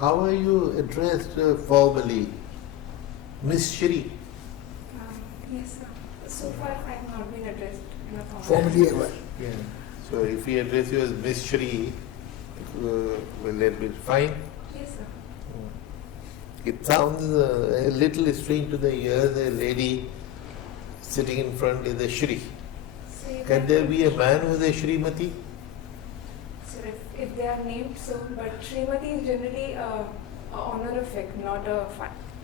How are you addressed formally? Miss Shri? Yes, sir. So far, I have not been addressed in a Formally ever. Yeah. So if we address you as Miss Shri, will that be fine? Yes, sir. It sounds a little strange to the ears, a lady sitting in front is a Shri. Can there be a man who is a Shrimati? So if they are named so, but Shrimati is generally a honorific, not a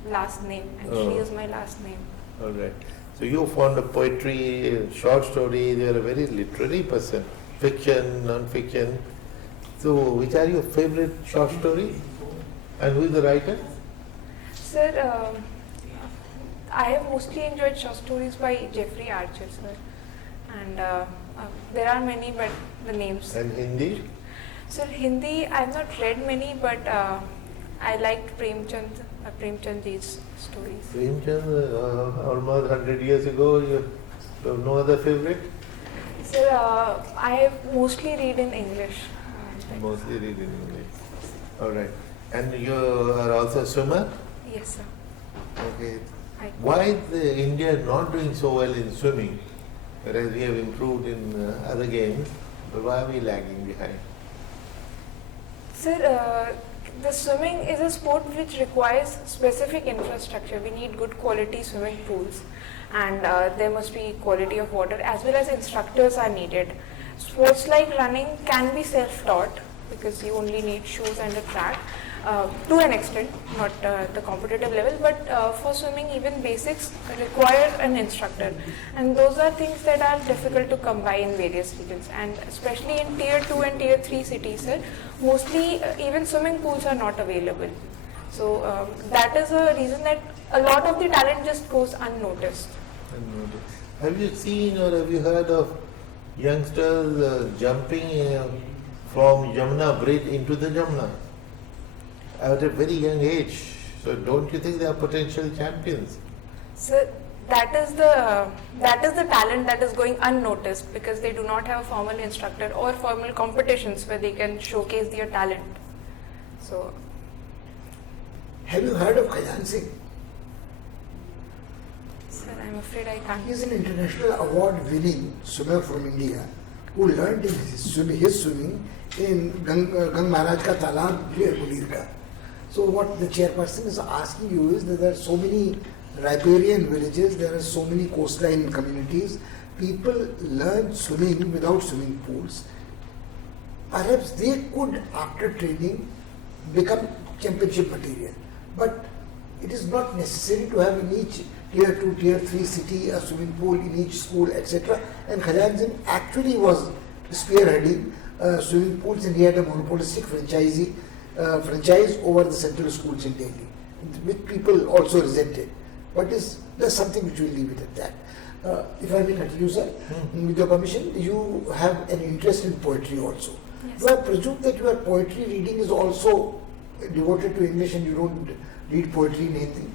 last name, and Shri is my last name. All right. So you're fond of poetry, short stories, you're a very literary person, fiction, non-fiction. So which are your favorite short stories? And who is the writer? Sir, I have mostly enjoyed short stories by Jeffrey Archer, sir. And there are many, but the names. And Hindi? Sir, Hindi, I have not read many, but I liked Premchandji's stories. Premchand, almost 100 years ago, you have no other favorite? Sir, I mostly read in English. Mostly read in English. All right. And you are also a swimmer? Yes, sir. Okay. Why is India not doing so well in swimming? Whereas we have improved in other games, but why are we lagging behind? Sir, the swimming is a sport which requires specific infrastructure. We need good quality swimming pools, and there must be quality of water, as well as instructors are needed. Sports like running can be self-taught because you only need shoes and a track to an extent, not the competitive level, but for swimming even basics require an instructor, and those are things that are difficult to come by in various regions, and especially in tier 2 and tier 3 cities, sir, mostly even swimming pools are not available. So that is a reason that a lot of the talent just goes unnoticed. Have you seen or have you heard of youngsters jumping from Jamuna Bridge into the Jamuna at a very young age? So don't you think they are potential champions? So that is the talent that is going unnoticed because they do not have a formal instructor or formal competitions where they can showcase their talent. So, have you heard of Khajan Singh? Sir, I'm afraid I can't. He is an international award-winning swimmer from India who learned his swimming in Gang Maharaj ka talab near Gulir ka. So what the chairperson is asking you is that there are so many riparian villages, there are so many coastline communities, people learn swimming without swimming pools. Perhaps they could, after training, become championship material. But it is not necessary to have in each tier 2, tier 3 city a swimming pool in each school, etc. And Khajan Singh actually was spearheading swimming pools, and he had a monopolistic franchise over the central schools in Delhi, which people also resented. But there's something which we'll leave it at that. If I may continue, sir, with your permission, you have an interest in poetry also. Yes. Do I presume that your poetry reading is also devoted to English and you don't read poetry in Hindi?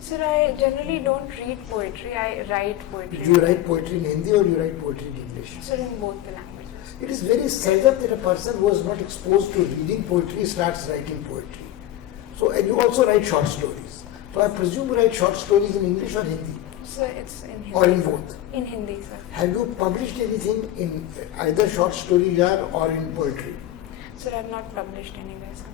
Sir, I generally don't read poetry, I write poetry. Do you write poetry in Hindi or you write poetry in English? Sir, in both the languages. It is very seldom that a person who is not exposed to reading poetry starts writing poetry. So, and you also write short stories. So I presume you write short stories in English or Hindi? Sir, it's in Hindi. Or in both? In Hindi, sir. Have you published anything in either short story jar or in poetry? Sir, I have not published anywhere, sir.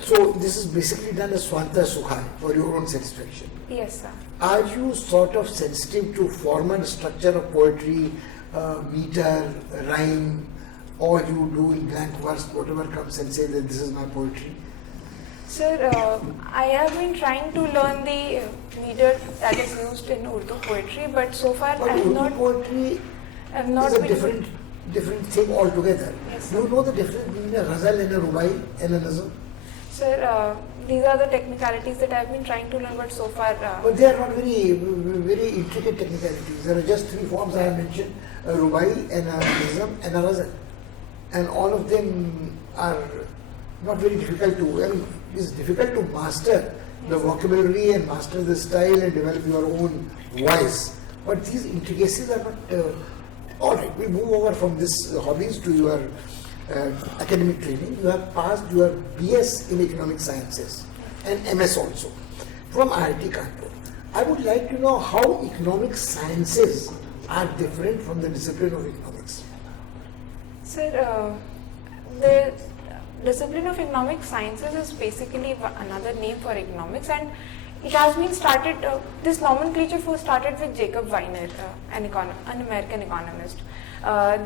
So this is basically done as Swanta Sukhai for your own satisfaction. Yes, sir. Are you sort of sensitive to formal structure of poetry, meter, rhyme, or you do in blank verse, whatever comes and say that this is my poetry? Sir, I have been trying to learn the meter that is used in Urdu poetry, but so far But I have Urdu not. poetry I've not is a been. different thing altogether. Yes, Do you know the difference between a ghazal and a rubai and a nazm? Sir, these are the technicalities that I have been trying to learn, but so far. But they are not very intricate technicalities. There are just three forms I have mentioned: a rubai and a nazm and a ghazal, and all of them are not very difficult to. I mean, it is difficult to master the vocabulary and master the style and develop your own voice. But these intricacies are not. All right, we move over from this hobbies to your academic training, you have passed your BS in Economic Sciences and MS also from IIT Kanpur. I would like to know how economic sciences are different from the discipline of economics. Sir, the discipline of economic sciences is basically another name for economics, and it has been started, this nomenclature first started with Jacob Weiner, an American economist.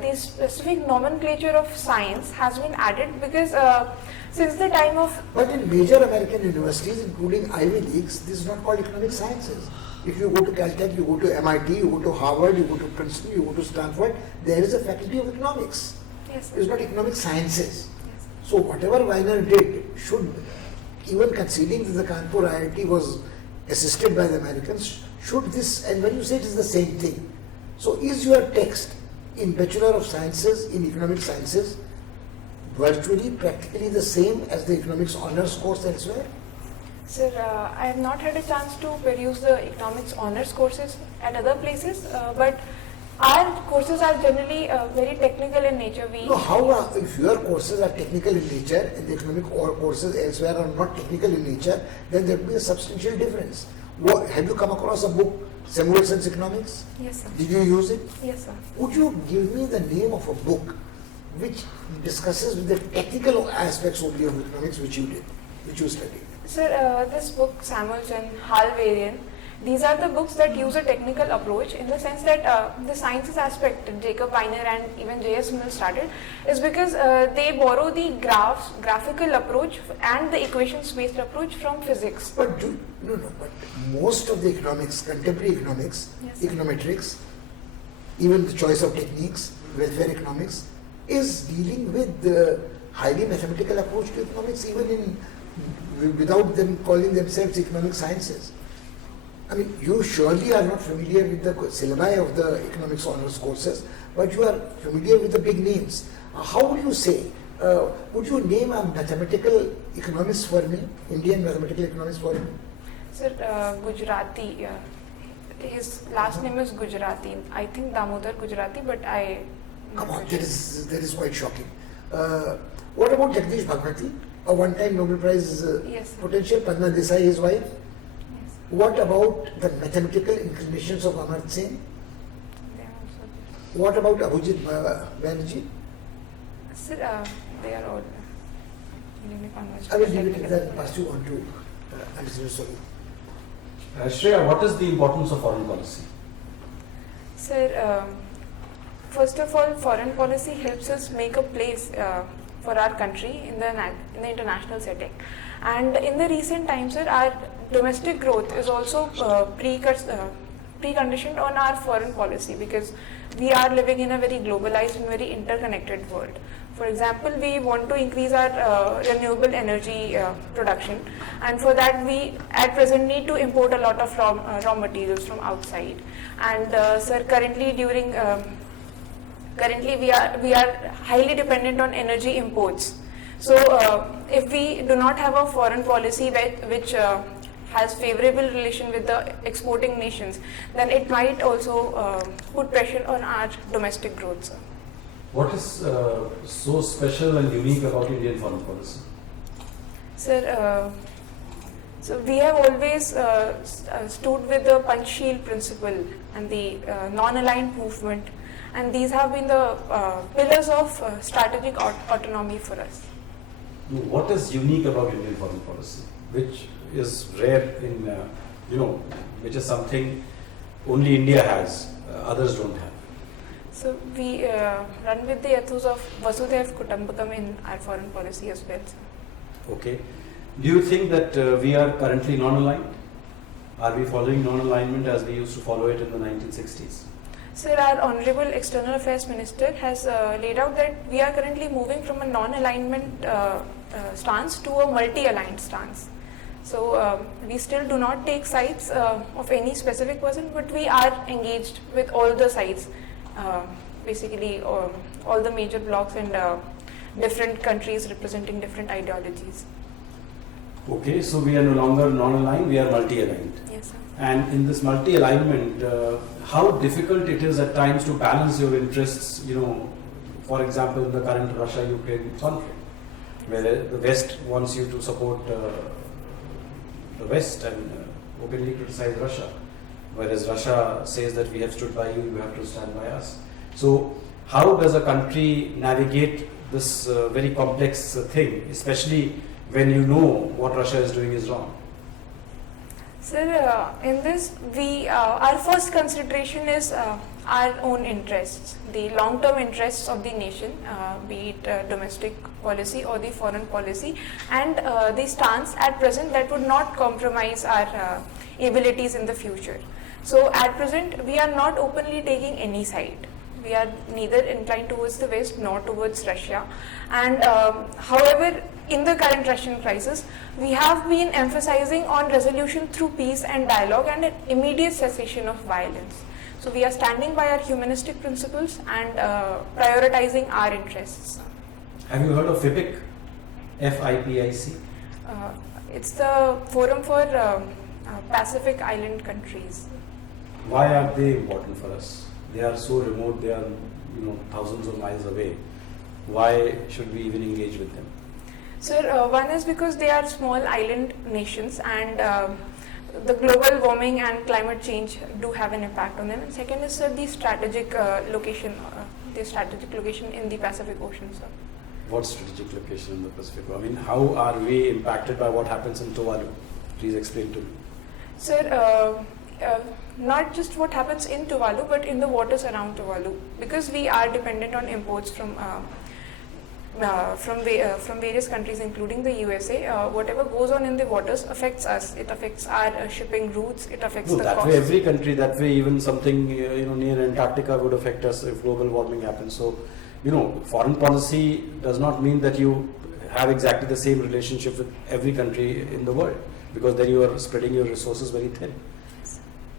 This specific nomenclature of science has been added because since the time of... But in major American universities, including Ivy Leagues, this is not called economic sciences. If you go to Caltech, you go to MIT, you go to Harvard, you go to Princeton, you go to Stanford, there is a faculty of economics. Yes, sir. It's not economic sciences. Yes. So whatever Weiner did should, even conceding that the Kanpur IIT was assisted by the Americans, should this, and when you say it is the same thing, so is your text in Bachelor of Sciences in Economic Sciences virtually practically the same as the economics honors course elsewhere? Sir, I have not had a chance to peruse the economics honors courses at other places, but our courses are generally very technical in nature. No, how if your courses are technical in nature and the economic courses elsewhere are not technical in nature, then there will be a substantial difference. Have you come across a book, Samuelson's Economics? Yes, sir. Did you use it? Yes, sir. Would you give me the name of a book which discusses the technical aspects only of economics which you did, which you studied? Sir, this book, Samuelson, Hall-Varian, these are the books that use a technical approach in the sense that the sciences aspect Jacob Weiner and even J.S. Mill started is because they borrow the graphical approach and the equations-based approach from physics. But but most of the economics, contemporary economics, Yes, sir. econometrics, even the choice of techniques, welfare economics, is dealing with the highly mathematical approach to economics, even without them calling themselves economic sciences. I mean, you surely are not familiar with the syllabi of the economics honors courses, but you are familiar with the big names. How would you say, would you name a mathematical economist for me, Indian mathematical economist for me? Sir, Gujarati, his last name is Gujarati. I think Damodar Gujarati, but I... Come on, that is quite shocking. What about Jagdish Bhagwati, a one-time Nobel Prize Yes, sir. potential, Padma Desai, his wife? Yes, What about the mathematical inclinations of Amartya Sen? they are also there. What about Abhijit Banerjee? Sir, they are all Indian economists. I will leave it at that and pass you on to Mr. Soli. Shreya, what is the importance of foreign policy? Sir, first of all, foreign policy helps us make a place for our country in the international setting. And in the recent times, sir, our domestic growth is also preconditioned on our foreign policy because we are living in a very globalized and very interconnected world. For example, we want to increase our renewable energy production, and for that we at present need to import a lot of raw materials from outside. And sir, currently we are highly dependent on energy imports. So if we do not have a foreign policy which has favorable relation with the exporting nations, then it might also put pressure on our domestic growth, sir. What is so special and unique about Indian foreign policy? Sir, so we have always stood with the Panchsheel principle and the non-aligned movement, and these have been the pillars of strategic autonomy for us. What is unique about Indian foreign policy, which is rare in, which is something only India has, others don't have? So we run with the ethos of Vasudhaiv Kutumbakam in our foreign policy as well, sir. Okay. Do you think that we are currently non-aligned? Are we following non-alignment as we used to follow it in the 1960s? Sir, our Honorable External Affairs Minister has laid out that we are currently moving from a non-alignment stance to a multi-aligned stance. So we still do not take sides of any specific person, but we are engaged with all the sides, basically all the major blocs and different countries representing different ideologies. Okay, so we are no longer non-aligned, we are multi-aligned. Yes, sir. And in this multi-alignment, how difficult it is at times to balance your interests, for example, in the current Russia-Ukraine conflict, where the West wants you to support the West and openly criticize Russia, whereas Russia says that we have stood by you, you have to stand by us. So how does a country navigate this very complex thing, especially when you know what Russia is doing is wrong? Sir, in this, our first consideration is our own interests, the long-term interests of the nation, be it domestic policy or the foreign policy, and the stance at present that would not compromise our abilities in the future. So at present, we are not openly taking any side. We are neither inclined towards the West nor towards Russia. And however, in the current Russian crisis, we have been emphasizing on resolution through peace and dialogue and an immediate cessation of violence. So we are standing by our humanistic principles and prioritizing our interests. Have you heard of FIPIC? FIPIC? It's the Forum for Pacific Island Countries. Why are they important for us? They are so remote, they are thousands of miles away. Why should we even engage with them? Sir, one is because they are small island nations and the global warming and climate change do have an impact on them. And second is, sir, the strategic location in the Pacific Ocean, sir. What strategic location in the Pacific? I mean, how are we impacted by what happens in Tuvalu? Please explain to me. Sir, not just what happens in Tuvalu, but in the waters around Tuvalu, because we are dependent on imports from various countries, including the USA. Whatever goes on in the waters affects us. It affects our shipping routes. It affects the that costs. way every country. That way even something near Antarctica would affect us if global warming happens. So foreign policy does not mean that you have exactly the same relationship with every country in the world, because then you are spreading your resources very thin.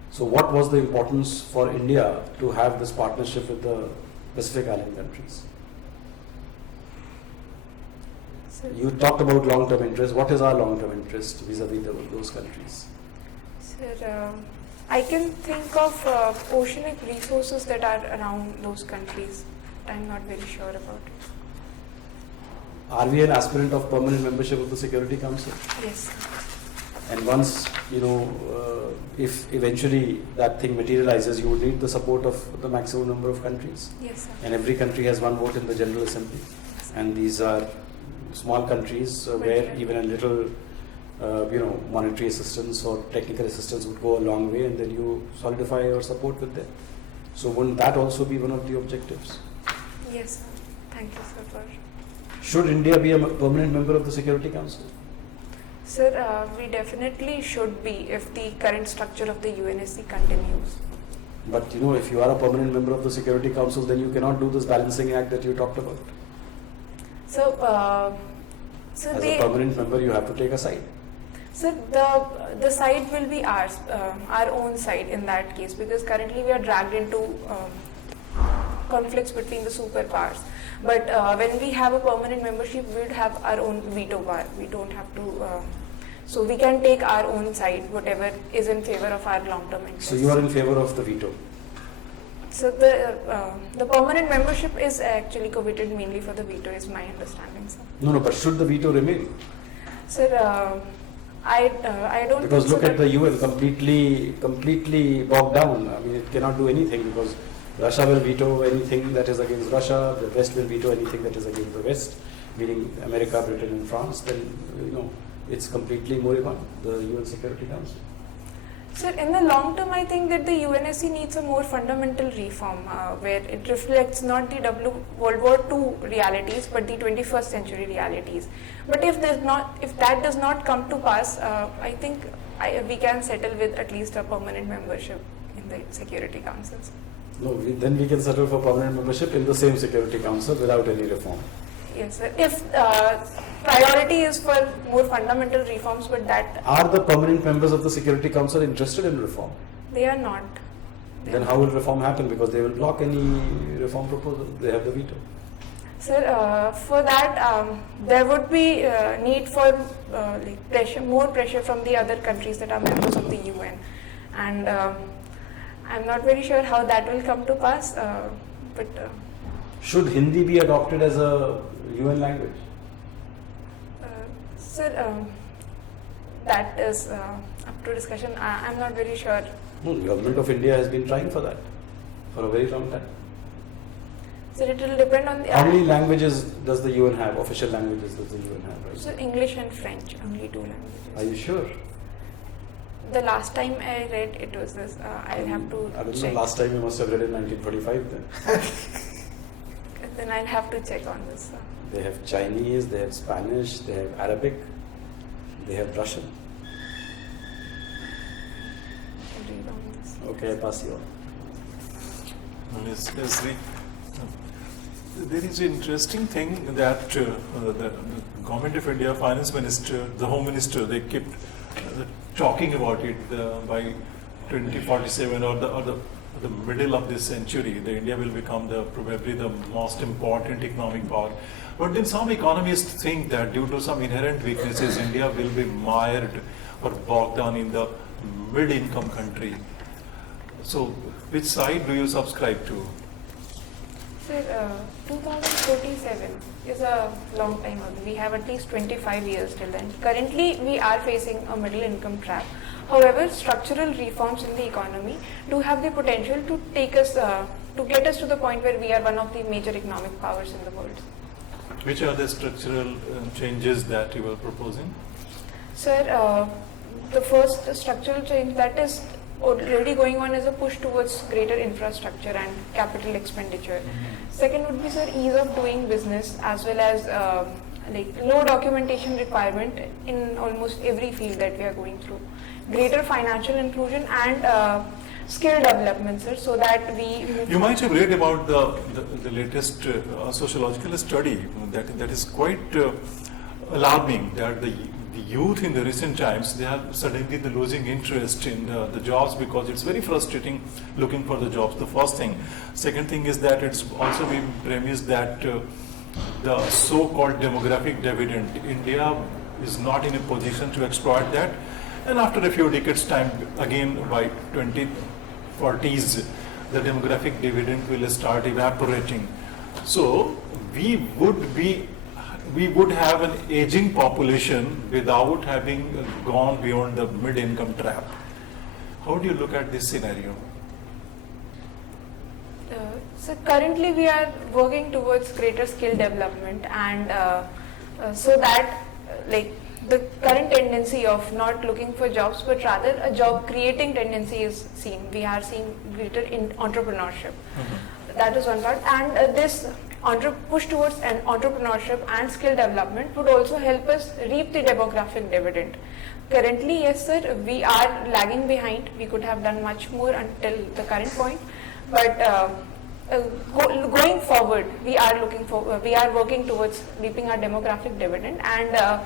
So what was the importance for India to have this partnership with the Pacific Island countries? You talked about long-term interest. What is our long-term interest vis-a-vis those countries? Sir, I can think of oceanic resources that are around those countries. I'm not very sure about it. Are we an aspirant of permanent membership of the Security Council? Yes. And once, if eventually that thing materializes, you would need the support of the maximum number of countries. Yes, sir. And every country has one vote in the General Assembly. And these are small countries where even a little, monetary assistance or technical assistance would go a long way, and then you solidify your support with them. So wouldn't that also be one of the objectives? Yes, sir. Thank you, sir, for... Should India be a permanent member of the Security Council? Sir, we definitely should be if the current structure of the UNSC continues. But if you are a permanent member of the Security Council, then you cannot do this balancing act that you talked about. So, As a permanent member, you have to take a side. Sir, the side will be ours, our own side in that case, because currently we are dragged into conflicts between the superpowers. But when we have a permanent membership, we would have our own veto power. We don't have to, so we can take our own side, whatever is in favor of our long-term interests. So you are in favor of the veto? So the permanent membership is actually coveted mainly for the veto, is my understanding, sir. No, but should the veto remain? Sir, I don't. Because think look so at the UN, completely bogged down. I mean, it cannot do anything because Russia will veto anything that is against Russia. The West will veto anything that is against the West, meaning America, Britain, and France. Then it's completely moribund, the UN Security Council. Sir, in the long term, I think that the UNSC needs a more fundamental reform where it reflects not the World War II realities but the 21st century realities. But if that does not come to pass, I think we can settle with at least a permanent membership in the Security Councils. No, then we can settle for permanent membership in the same Security Council without any reform. Yes, sir. If priority is for more fundamental reforms, but that... Are the permanent members of the Security Council interested in reform? They are not. Then how will reform happen? Because they will block any reform proposal. They have the veto. Sir, for that, there would be need for more pressure from the other countries that are members of the UN. And I'm not very sure how that will come to pass, but... Should Hindi be adopted as a UN language? Sir, that is up to discussion. I'm not very sure. No, the government of India has been trying for that for a very long time. So it will depend on the. How many languages does the UN have? Official languages does the UN have, right? So English and French, only 2 languages. Are you sure? The last time I read it was this. I'll have to I don't check. know. Last time you must have read in 1945 then. Then I'll have to check on this. They have Chinese, they have Spanish, they have Arabic, they have Russian. I'll read on this. Okay, I pass you on. Yes, there is an interesting thing that the Government of India, Finance Minister, the Home Minister, they kept talking about it by 2047 or the middle of this century, India will become probably the most important economic power. But then some economists think that due to some inherent weaknesses, India will be mired or bogged down in the mid-income country. So, which side do you subscribe to? Sir, 2047 is a long time away. We have at least 25 years till then. Currently, we are facing a middle income trap. However, structural reforms in the economy do have the potential to take us, to get us to the point where we are one of the major economic powers in the world. Which are the structural changes that you are proposing? Sir, the first structural change that is already going on is a push towards greater infrastructure and capital expenditure. Second would be, sir, ease of doing business as well as like low documentation requirement in almost every field that we are going through. Greater financial inclusion and skill development, sir, so that we move. You might have read about the latest sociological study that is quite alarming, that the youth in the recent times, they are suddenly losing interest in the jobs because it's very frustrating looking for the jobs, the first thing. Second thing is that it's also been premised that the so-called demographic dividend, India is not in a position to exploit that. And after a few decades time, again by 2040s, the demographic dividend will start evaporating. So we would have an aging population without having gone beyond the mid-income trap. How do you look at this scenario? So currently we are working towards greater skill development and so that like the current tendency of not looking for jobs but rather a job creating tendency is seen. We are seeing greater entrepreneurship. That is one part, and this push towards an entrepreneurship and skill development would also help us reap the demographic dividend. Currently, yes sir, we are lagging behind. We could have done much more until the current point, but going forward, we are working towards reaping our demographic dividend, and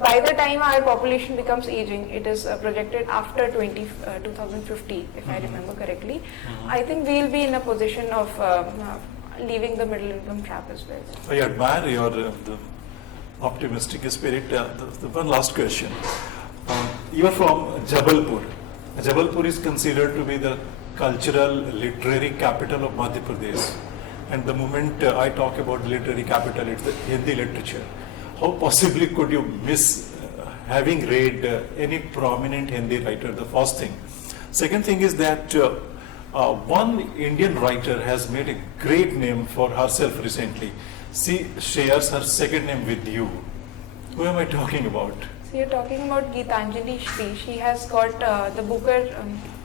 by the time our population becomes aging, it is projected after 2050, if I remember correctly. I think we will be in a position of leaving the middle income trap as well. I admire your the optimistic spirit. The one last question. You are from Jabalpur. Jabalpur is considered to be the cultural literary capital of Madhya Pradesh. And the moment I talk about literary capital, it's the Hindi literature. How possibly could you miss having read any prominent Hindi writer? The first thing. Second thing is that one Indian writer has made a great name for herself recently. She shares her second name with you. Who am I talking about? So you're talking about Geetanjali Shree. She has got the Booker,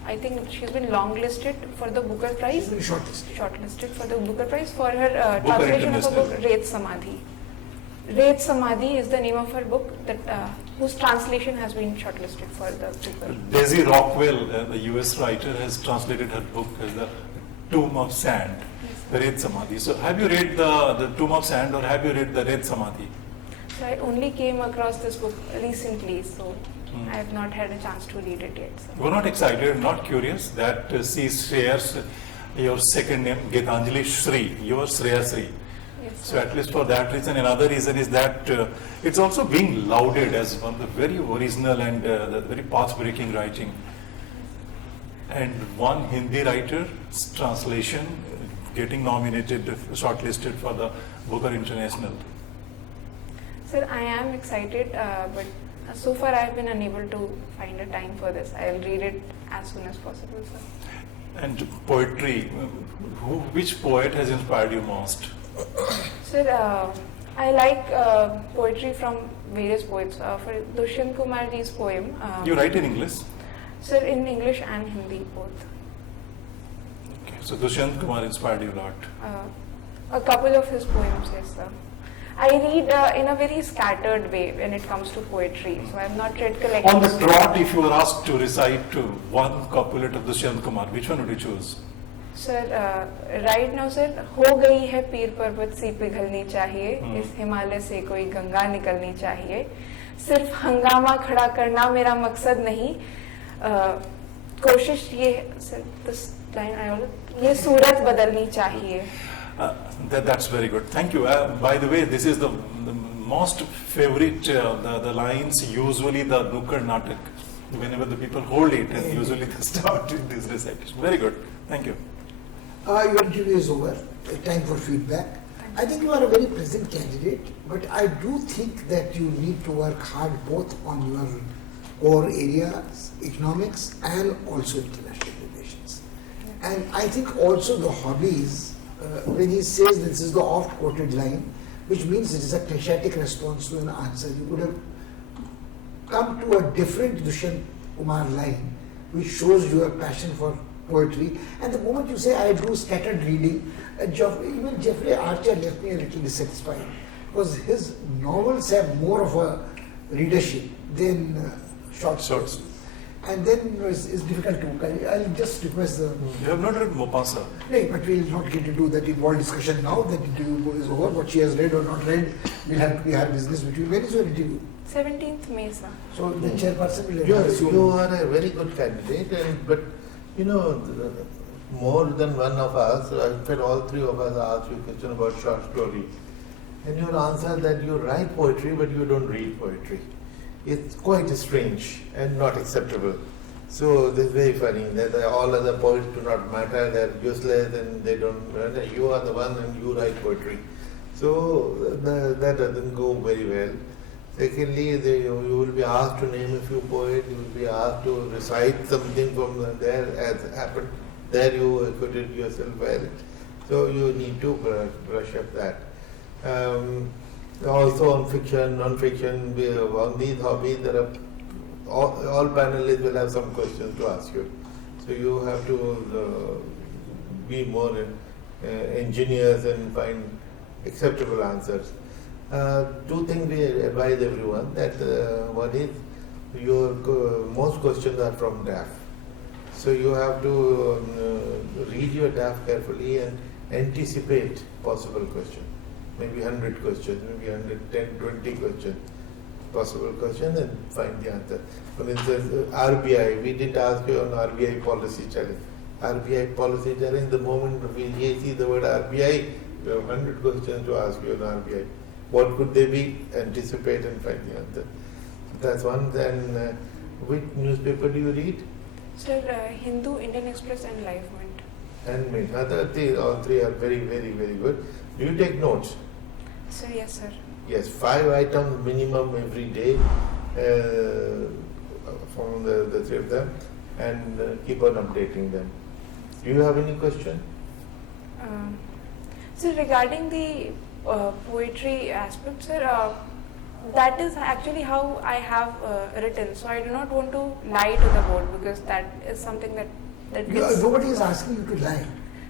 I think she's been longlisted for the Booker Prize. Shortlisted for the Booker Prize for her translation of a book, Ret Samadhi. Ret Samadhi is the name of her book that whose translation has been shortlisted for the Booker. Daisy Rockwell, the US writer, has translated her book as The Tomb of Sand, the Ret Samadhi. So have you read the Tomb of Sand or have you read the Ret Samadhi? So I only came across this book recently, so I have not had a chance to read it yet. So. You are not excited, not curious that she shares your second name, Geetanjali Shree, your Shreya Shree. Yes, So at least for that reason, another reason is that it's also being lauded as one of the very original and the very path-breaking writing. And one Hindi writer's translation getting nominated, shortlisted for the Booker International? Sir, I am excited, but so far I have been unable to find a time for this. I'll read it as soon as possible, sir. And poetry, which poet has inspired you most? Sir, I like poetry from various poets. For Dushyant Kumarji's poem. You write in English? Sir, in English and Hindi both. Okay. So Dushyant Kumar inspired you a lot. A couple of his poems, yes, sir. I read in a very scattered way when it comes to poetry, so I'm not read collectively. On the trot, if you were asked to recite one couplet of Dushyant Kumar, which one would you choose? Sir, right now, sir, हो गई है पीर पर्वत सी पिघलनी चाहिए, इस हिमालय से कोई गंगा निकलनी चाहिए, सिर्फ हंगामा खड़ा करना मेरा मकसद नहीं, कोशिश ये सर this line ये सूरत बदलनी चाहिए. That's very good. Thank you. By the way, this is the most favorite, the lines, usually the Nukkad Natak, whenever the people hold it, and usually they start with this recitation. Very good. Thank you. Your interview is over. Time for feedback. I think you are a very present candidate, but I do think that you need to work hard both on your core areas, economics, and also international relations. And I think also the hobbies, when he says this is the oft-quoted line, which means it is a clichatic response to an answer, you could have come to a different Dushyant Kumar line, which shows your passion for poetry. And the moment you say, I do scattered reading, even Jeffrey Archer left me a little dissatisfied, because his novels have more of a readership than short stories. And then it's difficult to, I'll just request the... You have not read Mopasa? No, but we'll not get into that involved discussion now. That interview is over. What she has read or not read will have to be her business between. When is your interview? 17th May, sir. So the chairperson will Yes, you are a very good candidate, but you know, more than one of us, in fact all three of us asked you a question about short story. And your answer that you write poetry but you don't read poetry. It's quite strange and not acceptable. So this is very funny that all other poets do not matter, they're useless and they don't matter. You are the one and you write poetry. So that doesn't go very well. Secondly, you will be asked to name a few poets, you will be asked to recite something from there as happened. There you acquitted yourself well. So you need to brush up that. Also on fiction, non-fiction, on these hobbies, there are all panelists will have some questions to ask you. So you have to be more ingenious and find acceptable answers. Two things we advise everyone that one is your most questions are from DAF. So you have to read your DAF carefully and anticipate possible questions. Maybe 100 questions, maybe 110, 20 questions, possible questions, and find the answer. For instance, RBI, we did ask you on RBI policy challenge. RBI policy challenge, the moment we see the word RBI, we have 100 questions to ask you on RBI. What could they be? Anticipate and find the answer. That's one. Then, which newspaper do you read? Sir, Hindu, Indian Express, and Life Mint. And Mint. All three are very, very, very good. Do you take notes? Sir, yes, sir. Yes, 5 items minimum every day from the three of them, and keep on updating them. Do you have any question? So regarding the poetry aspect, sir, that is actually how I have written. So I do not want to lie to the board because that is something that gets... Nobody is asking you to lie.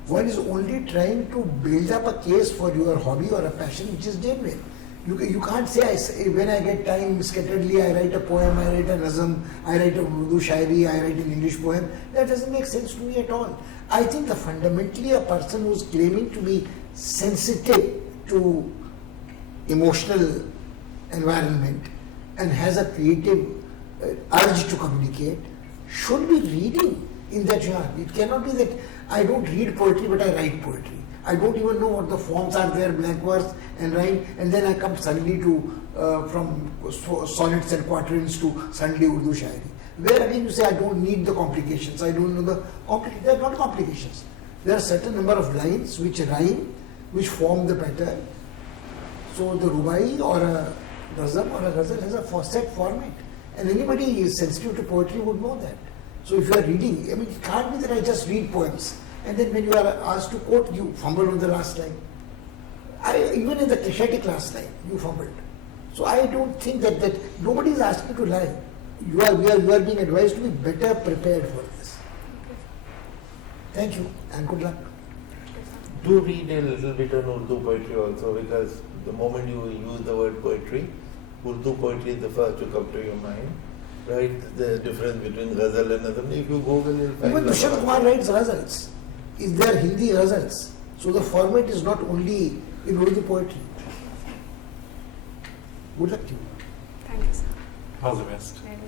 One is only trying to build up a case for your hobby or a passion which is genuine. You can't say, when I get time, scatteredly I write a poem, I write a nazm, I write a Urdu shairi, I write an English poem. That doesn't make sense to me at all. I think that fundamentally a person who is claiming to be sensitive to emotional environment and has a creative urge to communicate should be reading in that genre. It cannot be that I don't read poetry but I write poetry. I don't even know what the forms are there, blank verse and rhyme, and then I come suddenly to from sonnets and quatrains to suddenly Urdu shairi. Where again you say I don't need the complications, I don't know the complications. They are not complications. There are certain number of lines which rhyme, which form the pattern. So the rubai or a nazm or a ghazal has a set format, and anybody who is sensitive to poetry would know that. So if you are reading, I mean, it can't be that I just read poems, and then when you are asked to quote, you fumble on the last line. Even in the clichetic last line, you fumbled. So I don't think that nobody is asking to lie. You are being advised to be better prepared for this. Thank you and good luck. Do read a little bit on Urdu poetry also, because the moment you use the word poetry, Urdu poetry is the first to come to your mind. Right? The difference between ghazal and nazm. If you Google, you'll find Even lot Dushyan of- Kumar writes ghazals. Is there Hindi ghazals? So the format is not only in Urdu poetry. Good luck to you. Thank you, sir. All the best. Very good.